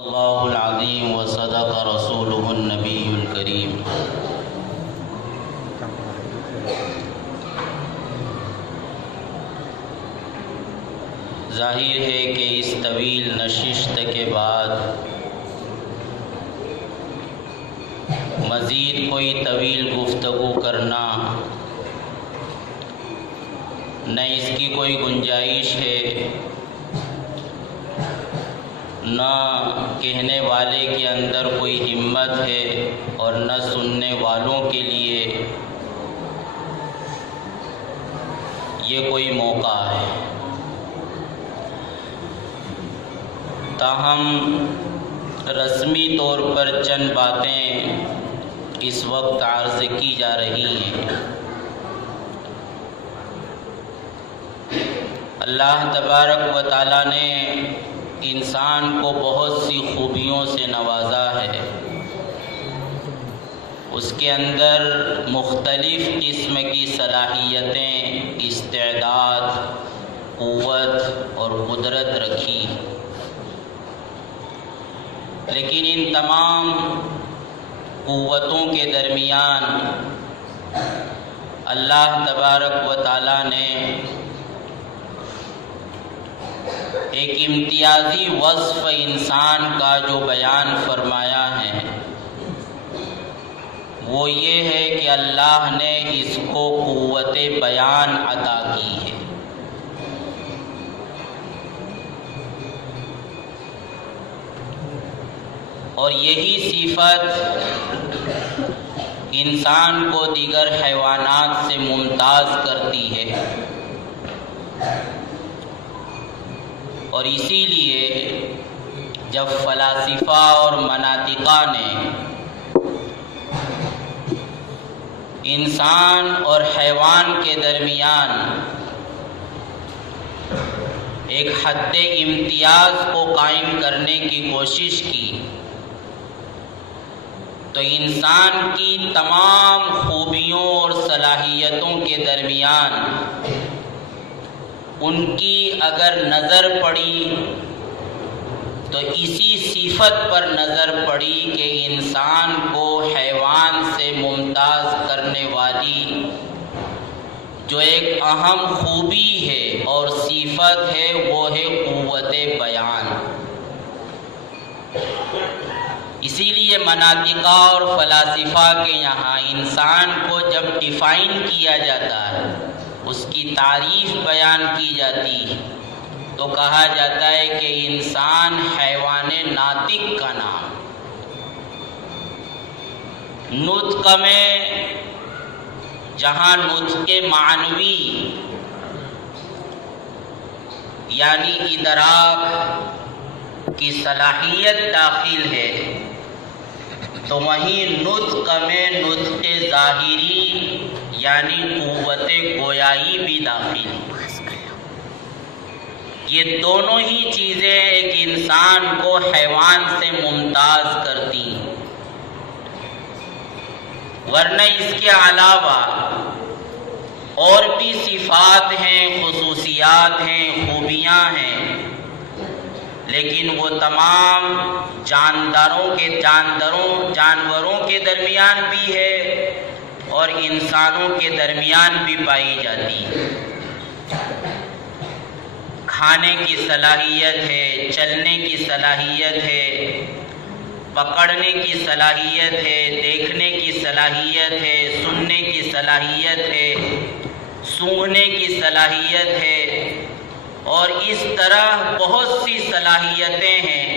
اللہ العظیم وصدق رسولہ النبی الکریم۔ ظاہر ہے کہ اس طویل نشست کے بعد مزید کوئی طویل گفتگو کرنا نہ اس کی کوئی گنجائش ہے، نہ کہنے والے کے اندر کوئی ہمت ہے اور نہ سننے والوں کے لیے یہ کوئی موقع ہے۔ تاہم رسمی طور پر چند باتیں اس وقت عرض کی جا رہی ہیں۔ اللہ تبارک و تعالیٰ نے انسان کو بہت سی خوبیوں سے نوازا ہے۔ اس کے اندر مختلف قسم کی صلاحیتیں، استعداد، قوت اور قدرت رکھی، لیکن ان تمام قوتوں کے درمیان اللہ تبارک و تعالیٰ نے ایک امتیازی وصف انسان کا جو بیان فرمایا ہے وہ یہ ہے کہ اللہ نے اس کو قوت بیان عطا کی ہے۔ اور یہی صفت انسان کو دیگر حیوانات سے ممتاز کرتی ہے، اور اسی لیے جب فلاسفہ اور مناطقہ نے انسان اور حیوان کے درمیان ایک حد امتیاز کو قائم کرنے کی کوشش کی تو انسان کی تمام خوبیوں اور صلاحیتوں کے درمیان ان کی اگر نظر پڑی تو اسی صفت پر نظر پڑی کہ انسان کو حیوان سے ممتاز کرنے والی جو ایک اہم خوبی ہے اور صفت ہے وہ ہے قوت بیان۔ اسی لیے مناطقہ اور فلاسفہ کے یہاں انسان کو جب ڈیفائن کیا جاتا ہے، اس کی تعریف بیان کی جاتی تو کہا جاتا ہے کہ انسان حیوان ناطق کا نام۔ نطق میں جہاں نطق معنوی یعنی ادراک کی صلاحیت داخل ہے تو وہیں نطق میں نطق ظاہری یعنی قوت گویائی بھی داخل ہے۔ یہ دونوں ہی چیزیں ایک انسان کو حیوان سے ممتاز کرتی ہیں، ورنہ اس کے علاوہ اور بھی صفات ہیں، خصوصیات ہیں، خوبیاں ہیں، لیکن وہ تمام جانوروں کے درمیان بھی ہے اور انسانوں کے درمیان بھی پائی جاتی ہے۔ کھانے کی صلاحیت ہے، چلنے کی صلاحیت ہے، پکڑنے کی صلاحیت ہے، دیکھنے کی صلاحیت ہے، سننے کی صلاحیت ہے، سونگھنے کی صلاحیت ہے، اور اس طرح بہت سی صلاحیتیں ہیں،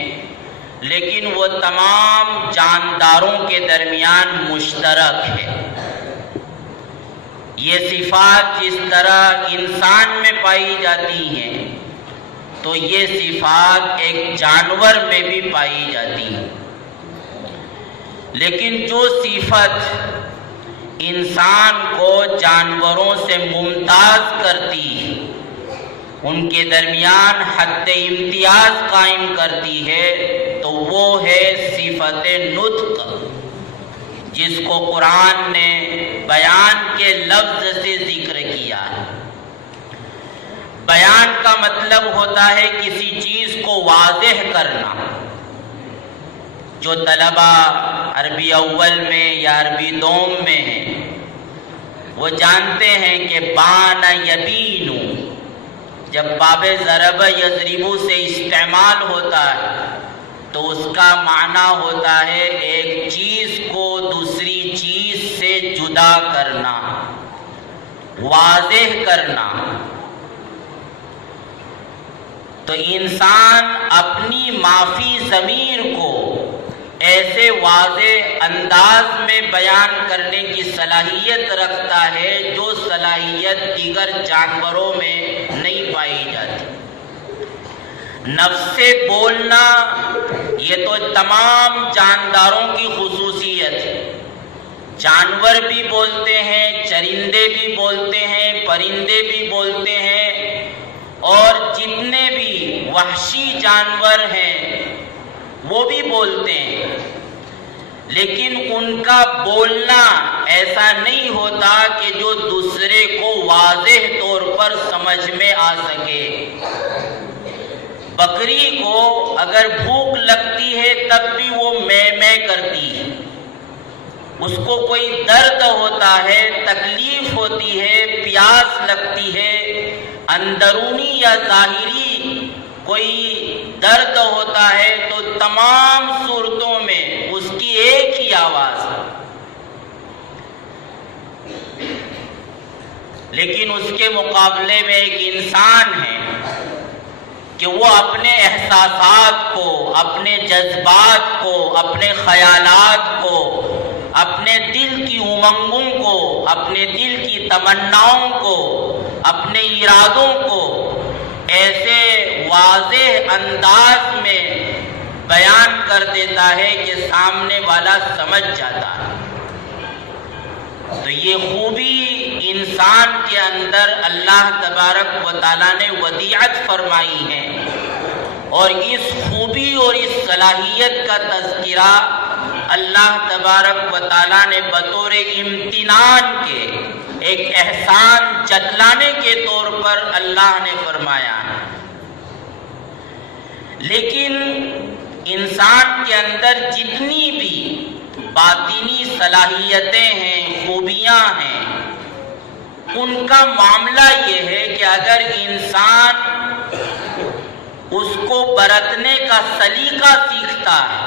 لیکن وہ تمام جانداروں کے درمیان مشترک ہے۔ یہ صفات جس طرح انسان میں پائی جاتی ہیں تو یہ صفات ایک جانور میں بھی پائی جاتی ہیں، لیکن جو صفت انسان کو جانوروں سے ممتاز کرتی ہے، ان کے درمیان حد امتیاز قائم کرتی ہے، تو وہ ہے صفت نطق، جس کو قرآن نے بیان کے لفظ سے ذکر کیا ہے۔ بیان کا مطلب ہوتا ہے کسی چیز کو واضح کرنا، جو طلبہ عربی اول میں یا عربی دوم میں ہیں وہ جانتے ہیں کہ بان یبینو جب باب ضرب یضربو سے استعمال ہوتا ہے تو اس کا معنی ہوتا ہے ایک چیز کو دوسری چیز سے جدا کرنا، واضح کرنا۔ تو انسان اپنی معافی ضمیر کو ایسے واضح انداز میں بیان کرنے کی صلاحیت رکھتا ہے جو صلاحیت دیگر جانوروں میں نہیں پائی جاتی۔ نفس سے بولنا یہ تو تمام جانداروں کی خصوصیت ہے۔ جانور بھی بولتے ہیں، چرندے بھی بولتے ہیں، پرندے بھی بولتے ہیں، اور جتنے بھی وحشی جانور ہیں وہ بھی بولتے ہیں، لیکن ان کا بولنا ایسا نہیں ہوتا کہ جو دوسرے کو واضح طور پر سمجھ میں آ سکے۔ بکری کو اگر بھوک لگتی ہے تب بھی وہ میں کرتی ہے، اس کو کوئی درد ہوتا ہے، تکلیف ہوتی ہے، پیاس لگتی ہے، اندرونی یا ظاہری کوئی درد ہوتا ہے تو تمام صورتوں میں اس کی ایک ہی آواز ہے۔ لیکن اس کے مقابلے میں ایک انسان ہے کہ وہ اپنے احساسات کو، اپنے جذبات کو، اپنے خیالات کو، اپنے دل کی امنگوں کو، اپنے دل کی تمناؤں کو، اپنے ارادوں کو ایسے واضح انداز میں بیان کر دیتا ہے کہ سامنے والا سمجھ جاتا ہے۔ تو یہ خوبی انسان کے اندر اللہ تبارک و تعالیٰ نے ودیعت فرمائی ہے، اور اس خوبی اور اس صلاحیت کا تذکرہ اللہ تبارک و تعالیٰ نے بطور امتنان کے، ایک احسان جتلانے کے طور پر اللہ نے فرمایا۔ لیکن انسان کے اندر جتنی بھی باطنی صلاحیتیں ہیں، خوبیاں ہیں، ان کا معاملہ یہ ہے کہ اگر انسان اس کو برتنے کا سلیقہ سیکھتا ہے،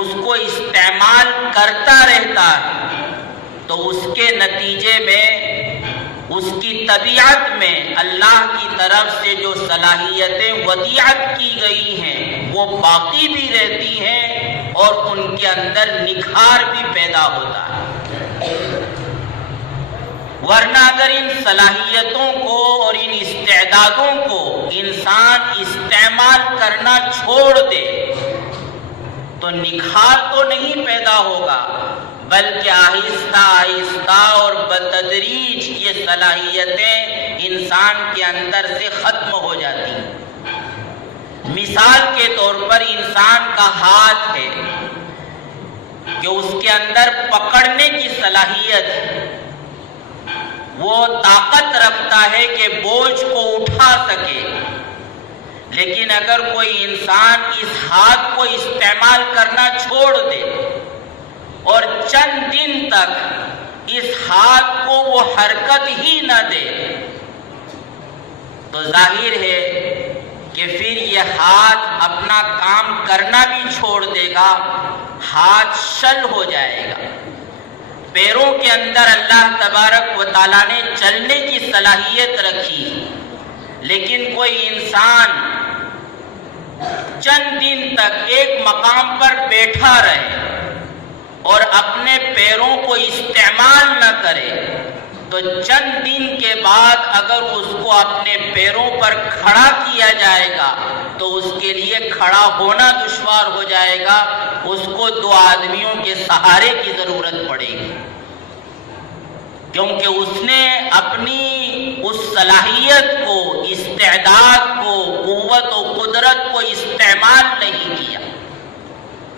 اس کو استعمال کرتا رہتا ہے، تو اس کے نتیجے میں اس کی طبیعت میں اللہ کی طرف سے جو صلاحیتیں ودیعت کی گئی ہیں وہ باقی بھی رہتی ہیں، اور ان کے اندر نکھار بھی پیدا ہوتا ہے۔ ورنہ اگر ان صلاحیتوں کو اور ان استعدادوں کو انسان استعمال کرنا چھوڑ دے تو نکھار تو نہیں پیدا ہوگا، بلکہ آہستہ آہستہ اور بتدریج یہ صلاحیتیں انسان کے اندر سے ختم ہو جاتی ہیں۔ مثال کے طور پر انسان کا ہاتھ ہے کہ اس کے اندر پکڑنے کی صلاحیت ہے، وہ طاقت رکھتا ہے کہ بوجھ کو اٹھا سکے، لیکن اگر کوئی انسان اس ہاتھ کو استعمال کرنا چھوڑ دے اور چند دن تک اس ہاتھ کو وہ حرکت ہی نہ دے تو ظاہر ہے کہ پھر یہ ہاتھ اپنا کام کرنا بھی چھوڑ دے گا، ہاتھ شل ہو جائے گا۔ پیروں کے اندر اللہ تبارک و تعالیٰ نے چلنے کی صلاحیت رکھی، لیکن کوئی انسان چند دن تک ایک مقام پر بیٹھا رہے اور اپنے پیروں کو استعمال نہ کرے تو چند دن کے بعد اگر اس کو اپنے پیروں پر کھڑا کیا جائے گا تو اس کے لیے کھڑا ہونا دشوار ہو جائے گا، اس کو دو آدمیوں کے سہارے کی ضرورت پڑے گی، کیونکہ اس نے اپنی اس صلاحیت کو، استعداد کو، قوت و قدرت کو استعمال نہیں کیا۔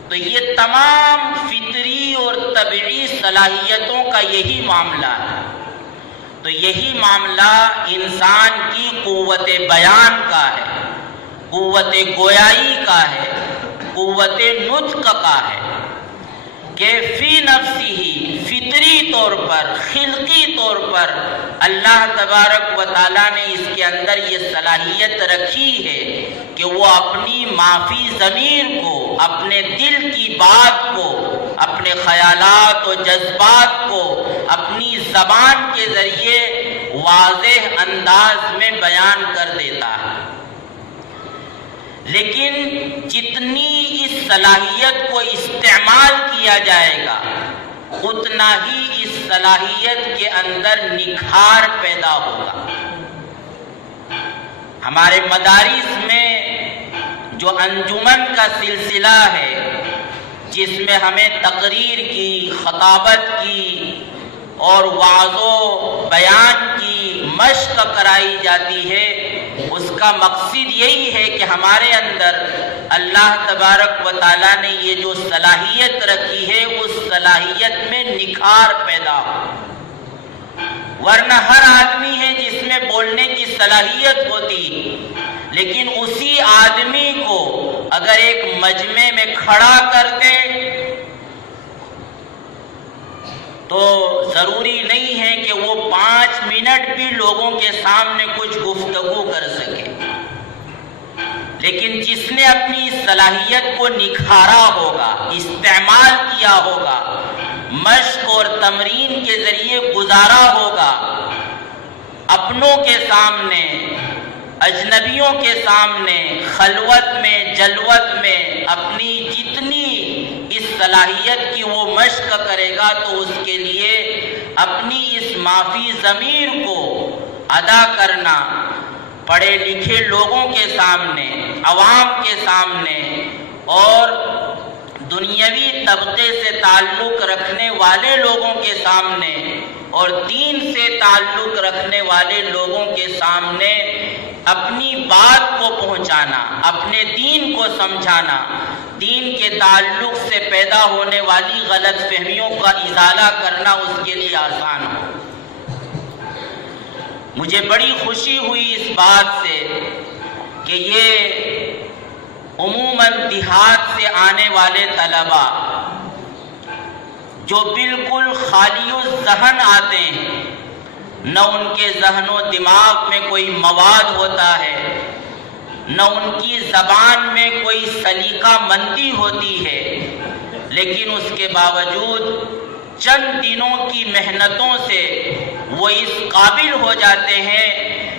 تو یہ تمام فطری اور طبعی صلاحیتوں کا یہی معاملہ ہے۔ تو یہی معاملہ انسان کی قوت بیان کا ہے، قوت گویائی کا ہے، قوت قوت نطق کا ہے کہ فی نفسی ہی فطری طور پر، خلقی طور پر اللہ تبارک و تعالیٰ نے اس کے اندر یہ صلاحیت رکھی ہے کہ وہ اپنی معافی ضمیر کو، اپنے دل کی بات کو، اپنے خیالات و جذبات کو اپنی زبان کے ذریعے واضح انداز میں بیان کر دیتا ہے۔ لیکن جتنی اس صلاحیت کو استعمال کیا جائے گا اتنا ہی اس صلاحیت کے اندر نکھار پیدا ہوگا۔ ہمارے مدارس میں جو انجمن کا سلسلہ ہے، جس میں ہمیں تقریر کی، خطابت کی اور وعظ و بیان کی مشق کرائی جاتی ہے، اس کا مقصد یہی ہے کہ ہمارے اندر اللہ تبارک و تعالیٰ نے یہ جو صلاحیت رکھی ہے اس صلاحیت میں نکھار پیدا ہو۔ ورنہ ہر آدمی ہے جس میں بولنے کی صلاحیت ہوتی، لیکن اسی آدمی کو اگر ایک مجمع میں کھڑا کر دے تو ضروری نہیں ہے کہ وہ 5 منٹ بھی لوگوں کے سامنے کچھ گفتگو کر سکے، لیکن جس نے اپنی صلاحیت کو نکھارا ہوگا، استعمال کیا ہوگا، مشق اور تمرین کے ذریعے گزارا ہوگا، اپنوں کے سامنے، اجنبیوں کے سامنے، خلوت میں، جلوت میں اپنی جتنی اس صلاحیت کی وہ مشق کرے گا تو اس کے لیے اپنی اس معافی ضمیر کو ادا کرنا پڑھے لکھے لوگوں کے سامنے، عوام کے سامنے اور دنیاوی طبقے سے تعلق رکھنے والے لوگوں کے سامنے اور دین سے تعلق رکھنے والے لوگوں کے سامنے اپنی بات کو پہنچانا، اپنے دین کو سمجھانا، دین کے تعلق سے پیدا ہونے والی غلط فہمیوں کا ازالہ کرنا اس کے لیے آسان ہو۔ مجھے بڑی خوشی ہوئی اس بات سے کہ یہ عموماً دیہات سے آنے والے طلباء جو بالکل خالی الذہن آتے ہیں، نہ ان کے ذہن و دماغ میں کوئی مواد ہوتا ہے، نہ ان کی زبان میں کوئی سلیقہ مندی ہوتی ہے، لیکن اس کے باوجود چند دنوں کی محنتوں سے وہ اس قابل ہو جاتے ہیں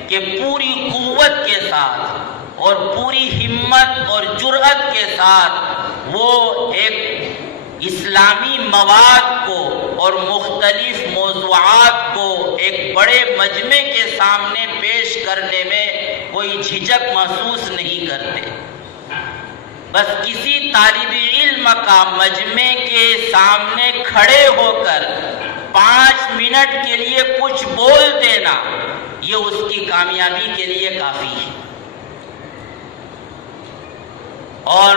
کہ پوری قوت کے ساتھ اور پوری ہمت اور جرأت کے ساتھ وہ ایک اسلامی مواد کو اور مختلف موضوعات کو ایک بڑے مجمع کے سامنے پیش کرنے میں کوئی جھجک محسوس نہیں کرتے۔ بس کسی طالب علم کا مجمع کے سامنے کھڑے ہو کر 5 منٹ کے لیے کچھ بول دینا، یہ اس کی کامیابی کے لیے کافی ہے۔ اور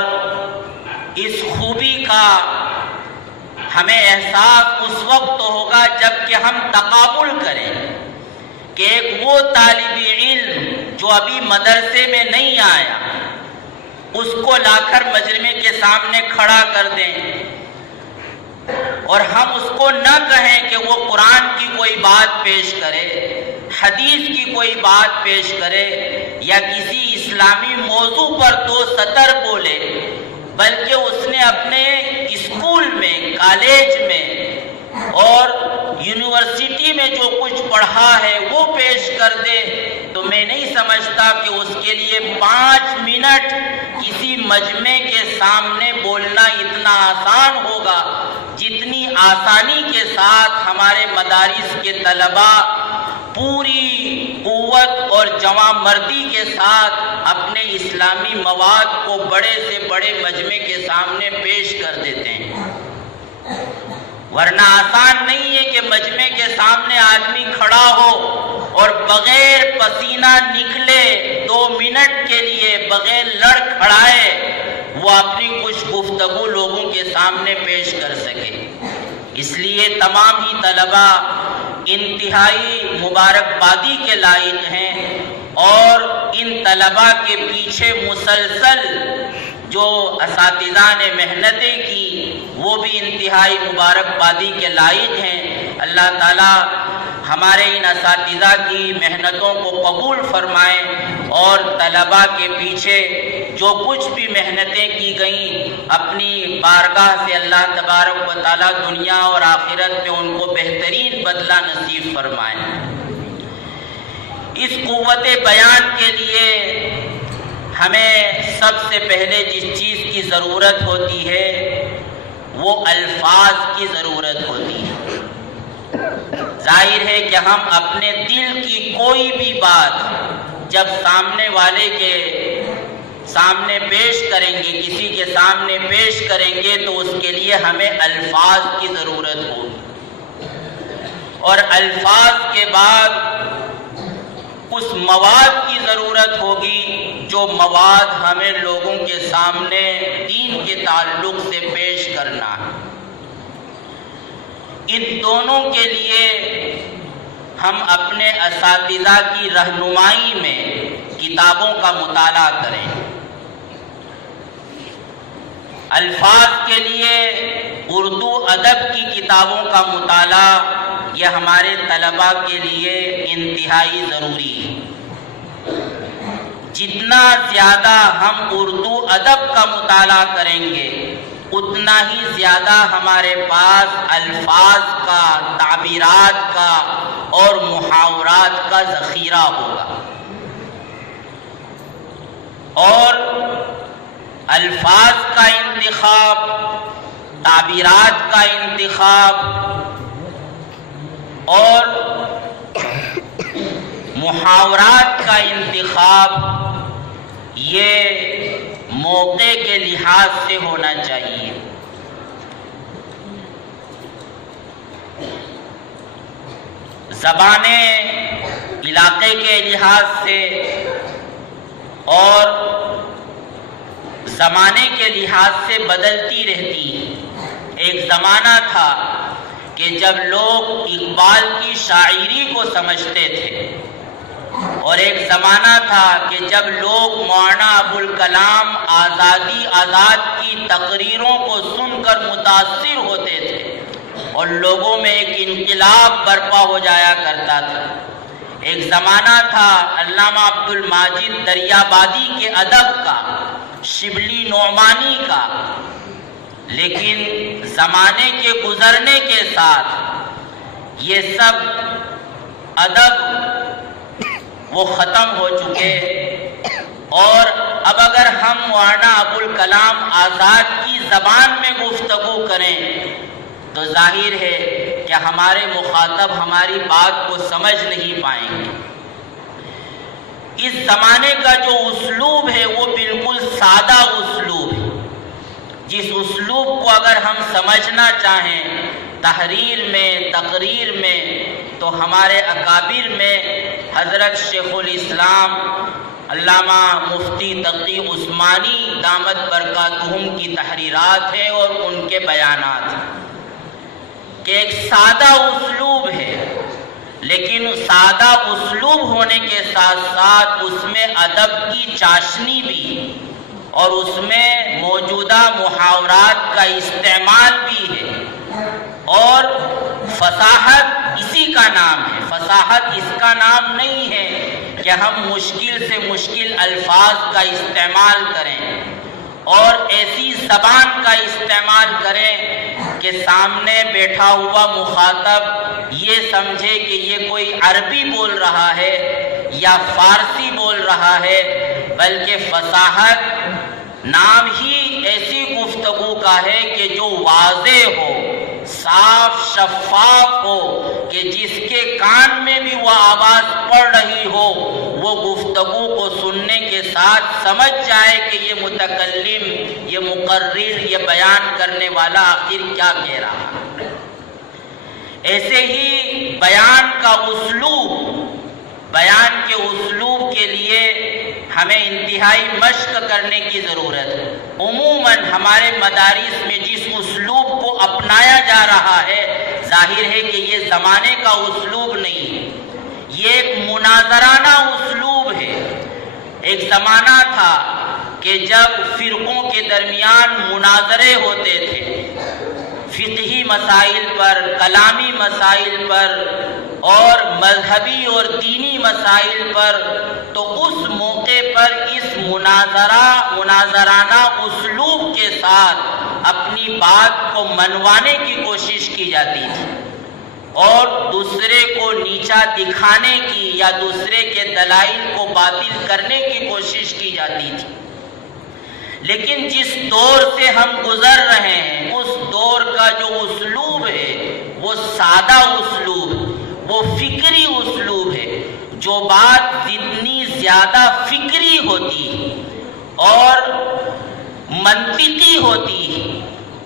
اس خوبی کا ہمیں احساس اس وقت ہوگا جب کہ ہم تقابل کریں کہ ایک وہ طالب علم جو ابھی مدرسے میں نہیں آیا، اس کو لا کر مجمع کے سامنے کھڑا کر دیں اور ہم اس کو نہ کہیں کہ وہ قرآن کی کوئی بات پیش کرے، حدیث کی کوئی بات پیش کرے یا کسی اسلامی موضوع پر 2 سطر بولے، بلکہ اس نے اپنے اسکول میں، کالج میں اور یونیورسٹی میں جو کچھ پڑھا ہے وہ پیش کر دے، تو میں نہیں سمجھتا کہ اس کے لیے 5 منٹ کسی مجمع کے سامنے بولنا اتنا آسان ہوگا جتنی آسانی کے ساتھ ہمارے مدارس کے طلباء پوری قوت اور جواں مردی کے ساتھ اپنے اسلامی مواد کو بڑے سے بڑے مجمع کے سامنے پیش کر دیتے ہیں۔ ورنہ آسان نہیں ہے کہ مجمع کے سامنے آدمی کھڑا ہو اور بغیر پسینہ نکلے 2 منٹ کے لیے بغیر لڑ کھڑائے وہ اپنی کچھ گفتگو لوگوں کے سامنے پیش کر سکے۔ اس لیے تمام ہی طلباء انتہائی مبارکبادی کے لائق ہیں اور ان طلباء کے پیچھے مسلسل جو اساتذہ نے محنتیں کی وہ بھی انتہائی مبارکبادی کے لائق ہیں۔ اللہ تعالیٰ ہمارے ان اساتذہ کی محنتوں کو قبول فرمائے اور طلباء کے پیچھے جو کچھ بھی محنتیں کی گئیں اپنی بارگاہ سے اللہ تبارک و تعالیٰ دنیا اور آخرت میں ان کو بہترین بدلہ نصیب فرمائے۔ اس قوت بیان کے لیے ہمیں سب سے پہلے جس چیز کی ضرورت ہوتی ہے وہ الفاظ کی ضرورت ہوتی ہے۔ ظاہر ہے کہ ہم اپنے دل کی کوئی بھی بات جب سامنے والے کے سامنے پیش کریں گے، کسی کے سامنے پیش کریں گے تو اس کے لیے ہمیں الفاظ کی ضرورت ہوگی، اور الفاظ کے بعد اس مواد کی ضرورت ہوگی جو مواد ہمیں لوگوں کے سامنے دین کے تعلق سے پیش کرنا ہے۔ ان دونوں کے لیے ہم اپنے اساتذہ کی رہنمائی میں کتابوں کا مطالعہ کریں۔ الفاظ کے لیے اردو ادب کی کتابوں کا مطالعہ یہ ہمارے طلباء کے لیے انتہائی ضروری ہے۔ جتنا زیادہ ہم اردو ادب کا مطالعہ کریں گے اتنا ہی زیادہ ہمارے پاس الفاظ کا، تعبیرات کا اور محاورات کا ذخیرہ ہوگا، اور الفاظ کا انتخاب، تعبیرات کا انتخاب اور محاورات کا انتخاب یہ موقع کے لحاظ سے ہونا چاہیے۔ زبانیں علاقے کے لحاظ سے اور زمانے کے لحاظ سے بدلتی رہتی ہیں۔ ایک زمانہ تھا کہ جب لوگ اقبال کی شاعری کو سمجھتے تھے، اور ایک زمانہ تھا کہ جب لوگ مولانا ابوالکلام آزاد کی تقریروں کو سن کر متاثر ہوتے تھے اور لوگوں میں ایک انقلاب برپا ہو جایا کرتا تھا۔ ایک زمانہ تھا علامہ عبدالماجد دریابادی کے ادب کا، شبلی نعمانی کا، لیکن زمانے کے گزرنے کے ساتھ یہ سب ادب وہ ختم ہو چکے، اور اب اگر ہم مولانا ابوالکلام آزاد کی زبان میں گفتگو کریں تو ظاہر ہے کہ ہمارے مخاطب ہماری بات کو سمجھ نہیں پائیں گے۔ اس زمانے کا جو اسلوب ہے وہ بالکل سادہ اسلوب ہے، جس اسلوب کو اگر ہم سمجھنا چاہیں تحریر میں، تقریر میں، تو ہمارے اکابر میں حضرت شیخ الاسلام علامہ مفتی تقی عثمانی دامت برکاتہم کی تحریرات ہیں اور ان کے بیانات ہیں، کہ ایک سادہ اسلوب ہے، لیکن سادہ اسلوب ہونے کے ساتھ ساتھ اس میں ادب کی چاشنی بھی اور اس میں موجودہ محاورات کا استعمال بھی ہے، اور فصاحت اسی کا نام ہے۔ فصاحت اس کا نام نہیں ہے کہ ہم مشکل سے مشکل الفاظ کا استعمال کریں اور ایسی زبان کا استعمال کریں کہ سامنے بیٹھا ہوا مخاطب یہ سمجھے کہ یہ کوئی عربی بول رہا ہے یا فارسی بول رہا ہے، بلکہ فصاحت نام ہی ایسی گفتگو کا ہے کہ جو واضح ہو، صاف شفاف ہو، کہ جس کے کان میں بھی وہ آواز پڑ رہی ہو وہ گفتگو کو سننے کے ساتھ سمجھ جائے کہ یہ متکلم، یہ مقرر، یہ بیان کرنے والا آخر کیا کہہ رہا ہے۔ ایسے ہی بیان کا اسلوب، بیان کے اسلوب کے لیے ہمیں انتہائی مشق کرنے کی ضرورت ہے۔ عموماً ہمارے مدارس میں جس اسلوب کو اپنایا جا رہا ہے ظاہر ہے کہ یہ زمانے کا اسلوب نہیں ہے، یہ ایک مناظرانہ اسلوب ہے۔ ایک زمانہ تھا کہ جب فرقوں کے درمیان مناظرے ہوتے تھے فقہی مسائل پر، کلامی مسائل پر اور مذہبی اور دینی مسائل پر، تو اس موقع پر اس مناظرانہ اسلوب کے ساتھ اپنی بات کو منوانے کی کوشش کی جاتی تھی اور دوسرے کو نیچا دکھانے کی یا دوسرے کے دلائل کو باطل کرنے کی کوشش کی جاتی تھی۔ لیکن جس دور سے ہم گزر رہے ہیں اس دور کا جو اسلوب ہے وہ سادہ اسلوب، وہ فکری اسلوب ہے۔ جو بات جتنی زیادہ فکری ہوتی اور منطقی ہوتی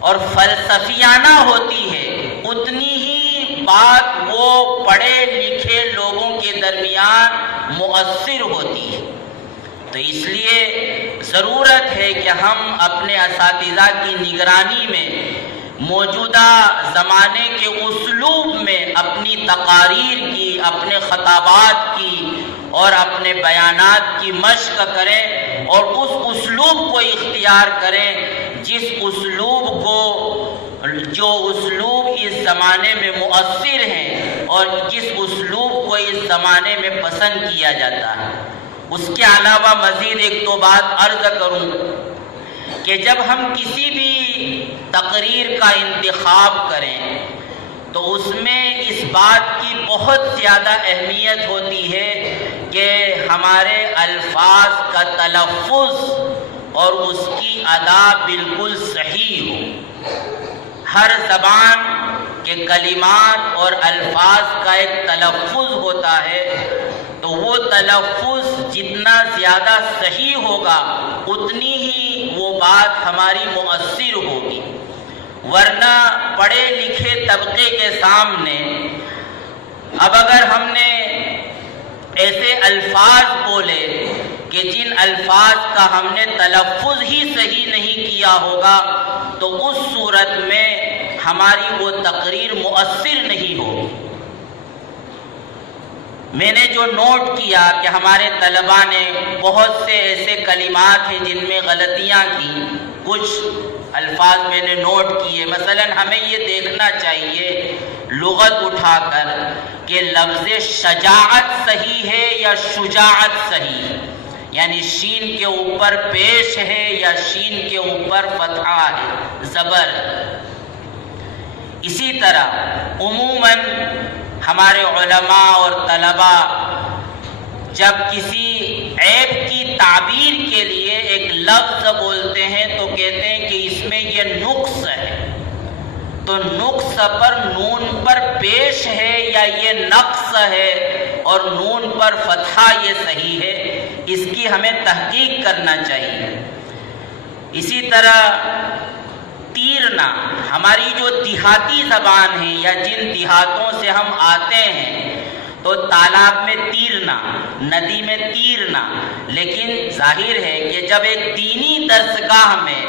اور فلسفیانہ ہوتی ہے، اتنی ہی بات وہ پڑھے لکھے لوگوں کے درمیان مؤثر ہوتی ہے۔ تو اس لیے ضرورت ہے کہ ہم اپنے اساتذہ کی نگرانی میں موجودہ زمانے کے اسلوب میں اپنی تقاریر کی، اپنے خطابات کی اور اپنے بیانات کی مشق کریں اور اس اسلوب کو اختیار کریں جو اسلوب اس زمانے میں مؤثر ہیں اور جس اسلوب کو اس زمانے میں پسند کیا جاتا ہے۔ اس کے علاوہ مزید ایک دو بات عرض کروں کہ جب ہم کسی بھی تقریر کا انتخاب کریں تو اس میں اس بات کی بہت زیادہ اہمیت ہوتی ہے کہ ہمارے الفاظ کا تلفظ اور اس کی ادا بالکل صحیح ہو۔ ہر زبان کے کلمات اور الفاظ کا ایک تلفظ ہوتا ہے، تو وہ تلفظ جتنا زیادہ صحیح ہوگا اتنی ہی وہ بات ہماری مؤثر ہوگی۔ ورنہ پڑھے لکھے طبقے کے سامنے اب اگر ہم نے ایسے الفاظ بولے کہ جن الفاظ کا ہم نے تلفظ ہی صحیح نہیں کیا ہوگا تو اس صورت میں ہماری وہ تقریر مؤثر نہیں ہوگی۔ میں نے جو نوٹ کیا کہ ہمارے طلباء نے بہت سے ایسے کلمات ہیں جن میں غلطیاں کی، کچھ الفاظ میں نے نوٹ کیے۔ مثلا ہمیں یہ دیکھنا چاہیے لغت اٹھا کر کہ لفظ شجاعت صحیح ہے یا شجاعت صحیح ہے، یعنی شین کے اوپر پیش ہے یا شین کے اوپر فتحہ ہے، زبر۔ اسی طرح عموماً ہمارے علماء اور طلباء جب کسی عیب کی تعبیر کے لیے ایک لفظ بولتے ہیں تو کہتے ہیں کہ اس میں یہ نقص ہے، تو نقص پر نون پر پیش ہے یا یہ نقص ہے اور نون پر فتحہ یہ صحیح ہے، اس کی ہمیں تحقیق کرنا چاہیے۔ اسی طرح تیرنا، ہماری جو دیہاتی زبان ہے یا جن دیہاتوں سے ہم آتے ہیں تو تالاب میں تیرنا، ندی میں تیرنا، لیکن ظاہر ہے کہ جب ایک دینی درسگاہ میں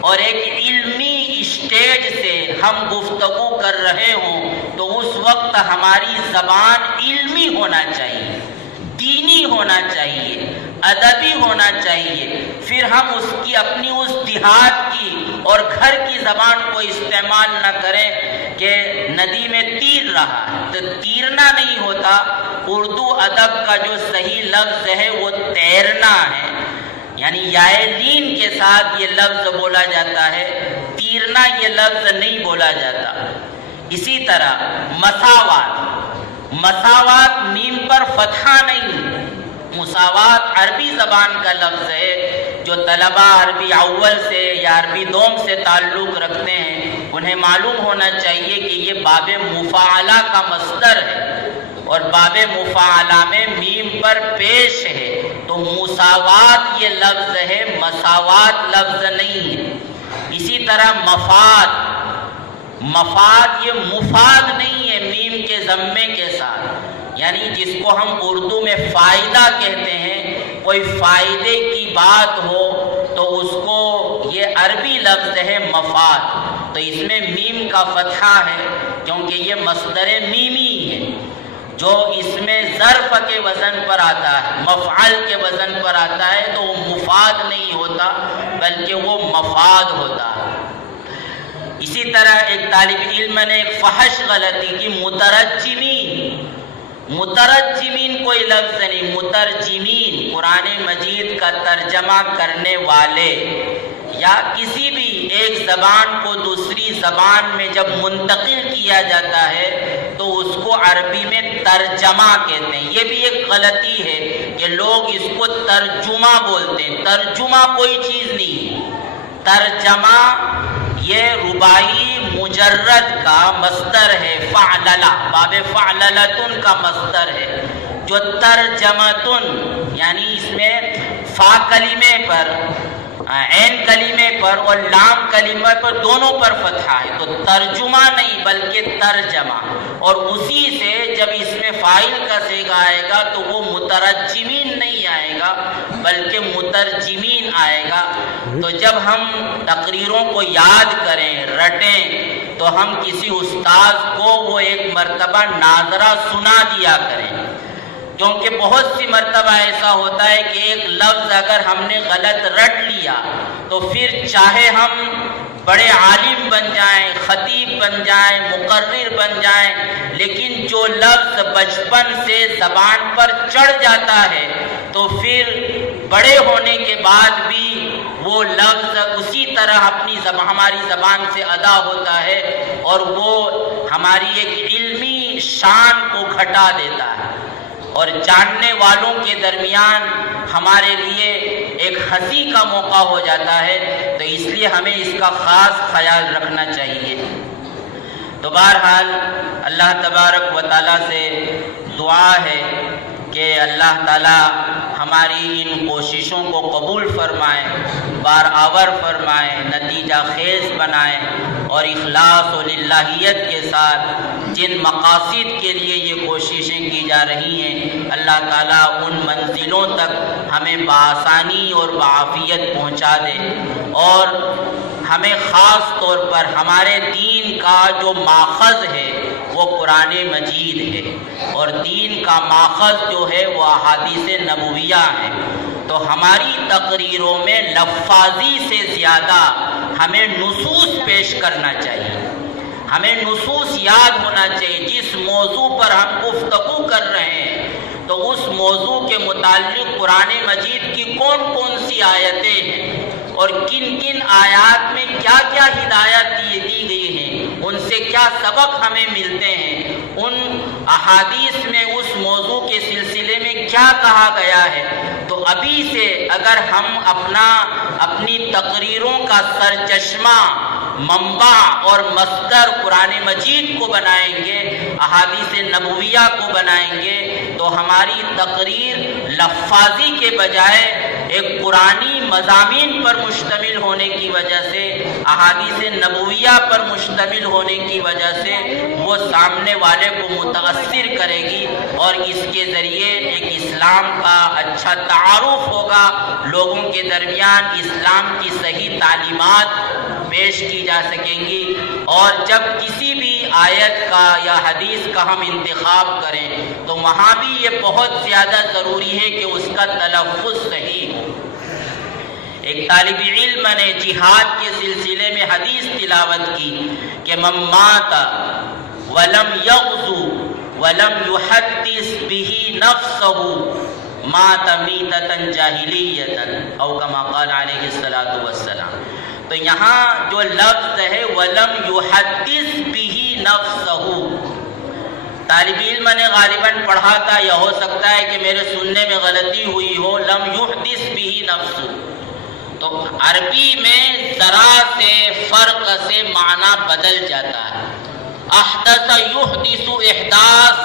اور ایک علمی اسٹیج سے ہم گفتگو کر رہے ہوں تو اس وقت ہماری زبان علمی ہونا چاہیے، دینی ہونا چاہیے، ادبی ہونا چاہیے۔ پھر ہم اس کی اپنی اس دیہات کی اور گھر کی زبان کو استعمال نہ کریں کہ ندی میں تیر رہا ہے، تو تیرنا نہیں ہوتا۔ اردو ادب کا جو صحیح لفظ ہے وہ تیرنا ہے، یعنی یائے لین کے ساتھ یہ لفظ بولا جاتا ہے، تیرنا یہ لفظ نہیں بولا جاتا۔ اسی طرح مساوات، مساوات میم پر فتحہ نہیں، مساوات عربی زبان کا لفظ ہے۔ جو طلباء عربی اول سے یا عربی دوم سے تعلق رکھتے ہیں انہیں معلوم ہونا چاہیے کہ یہ باب مفاعلہ کا مصدر ہے اور باب مفاعلہ میں میم پر پیش ہے، تو مساوات یہ لفظ ہے، مساوات لفظ نہیں ہے۔ اسی طرح مفاد، مفاد یہ مفاد نہیں ہے میم کے ضمے کے ساتھ، یعنی جس کو ہم اردو میں فائدہ کہتے ہیں، کوئی فائدے کی بات ہو تو اس کو یہ عربی لفظ ہے مفاد، تو اس میں میم کا فتحہ ہے کیونکہ یہ مصدر میمی ہے۔ جو اس میں ظرف کے وزن پر آتا ہے، مفعل کے وزن پر آتا ہے، تو وہ مفاد نہیں ہوتا بلکہ وہ مفاد ہوتا ہے۔ اسی طرح ایک طالب علم نے ایک فحش غلطی کی، مترجمین کوئی لفظ نہیں، مترجمین، قرآن مجید کا ترجمہ کرنے والے، یا کسی بھی ایک زبان کو دوسری زبان میں جب منتقل کیا جاتا ہے تو اس کو عربی میں ترجمہ کہتے ہیں۔ یہ بھی ایک غلطی ہے کہ لوگ اس کو ترجمہ بولتے ہیں، ترجمہ کوئی چیز نہیں، ترجمہ یہ رباعی مجرد کا مصدر ہے، فعللہ، باب فعللتن کا مصدر ہے، جو ترجمتن یعنی اس میں فا کلمے پر، عین کلمے پر اور لام کلمے پر دونوں پر فتحہ ہے، تو ترجمہ نہیں بلکہ ترجمہ، اور اسی سے جب اس میں فاعل کا صیغہ آئے گا تو وہ مترجمین نہیں آئے گا بلکہ مترجمین آئے گا۔ تو جب ہم تقریروں کو یاد کریں، رٹیں، تو ہم کسی استاد کو وہ ایک مرتبہ ناظرہ سنا دیا کریں، کیونکہ بہت سی مرتبہ ایسا ہوتا ہے کہ ایک لفظ اگر ہم نے غلط رٹ لیا تو پھر چاہے ہم بڑے عالم بن جائیں، خطیب بن جائیں، مقرر بن جائیں، لیکن جو لفظ بچپن سے زبان پر چڑھ جاتا ہے تو پھر بڑے ہونے کے بعد بھی وہ لفظ اسی طرح ہماری زبان سے ادا ہوتا ہے اور وہ ہماری ایک علمی شان کو گھٹا دیتا ہے اور جاننے والوں کے درمیان ہمارے لیے ایک ہنسی کا موقع ہو جاتا ہے، تو اس لیے ہمیں اس کا خاص خیال رکھنا چاہیے۔ تو بہرحال اللہ تبارک و تعالیٰ سے دعا ہے کہ اللہ تعالیٰ ہماری ان کوششوں کو قبول فرمائے، بارآور فرمائے، نتیجہ خیز بنائے، اور اخلاص و للہیت کے ساتھ جن مقاصد کے لیے یہ کوششیں کی جا رہی ہیں اللہ تعالیٰ ان منزلوں تک ہمیں بآسانی اور بعافیت پہنچا دے، اور ہمیں خاص طور پر ہمارے دین کا جو ماخذ ہے وہ قرآن مجید ہے، اور دین کا ماخذ جو ہے وہ احادیث نبویہ ہے، تو ہماری تقریروں میں لفاظی سے زیادہ ہمیں نصوص پیش کرنا چاہیے، ہمیں نصوص یاد ہونا چاہیے۔ جس موضوع پر ہم گفتگو کر رہے ہیں تو اس موضوع کے متعلق قرآن مجید کی کون کون سی آیتیں ہیں اور کن کن آیات میں کیا کیا ہدایت دی گئی ہیں، ان سے کیا سبق ہمیں ملتے ہیں، ان احادیث میں اس موضوع کے سلسلے میں کیا کہا گیا ہے۔ تو ابھی سے اگر ہم اپنی تقریروں کا سرچشمہ، منبع اور مصدر قرآن مجید کو بنائیں گے، احادیث نبویہ کو بنائیں گے، تو ہماری تقریر لفاظی کے بجائے ایک قرآنی مضامین پر مشتمل ہونے کی وجہ سے، احادیث نبویہ پر مشتمل ہونے کی وجہ سے وہ سامنے والے کو متاثر کرے گی، اور اس کے ذریعے ایک اسلام کا اچھا تعارف ہوگا، لوگوں کے درمیان اسلام کی صحیح تعلیمات پیش کی جا سکیں گی۔ اور جب کسی بھی آیت کا یا حدیث کا ہم انتخاب کریں تو وہاں بھی یہ بہت زیادہ ضروری ہے کہ اس کا تلفظ صحیح ہو۔ ایک طالب علم نے جہاد کے سلسلے میں حدیث تلاوت کی کہ من مات ولم یغزو ولم یحدث به نفسه مات میتۃ جاہلیۃ او کما قال علیہ الصلوۃ والسلام۔ تو یہاں جو لفظ ہے وَلَمْ يُحَدِّثْ بِهِ نَفْسَهُ، طالب علم نے غالباً پڑھا تھا، یا ہو سکتا ہے کہ میرے سننے میں غلطی ہوئی ہو، لم يحدث به نفسه، تو عربی میں ذرا سے فرق سے معنی بدل جاتا ہے۔ احدث یحدث، احداث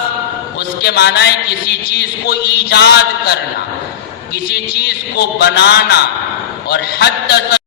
اس کے معنی ہے کسی چیز کو ایجاد کرنا، کسی چیز کو بنانا، اور حدث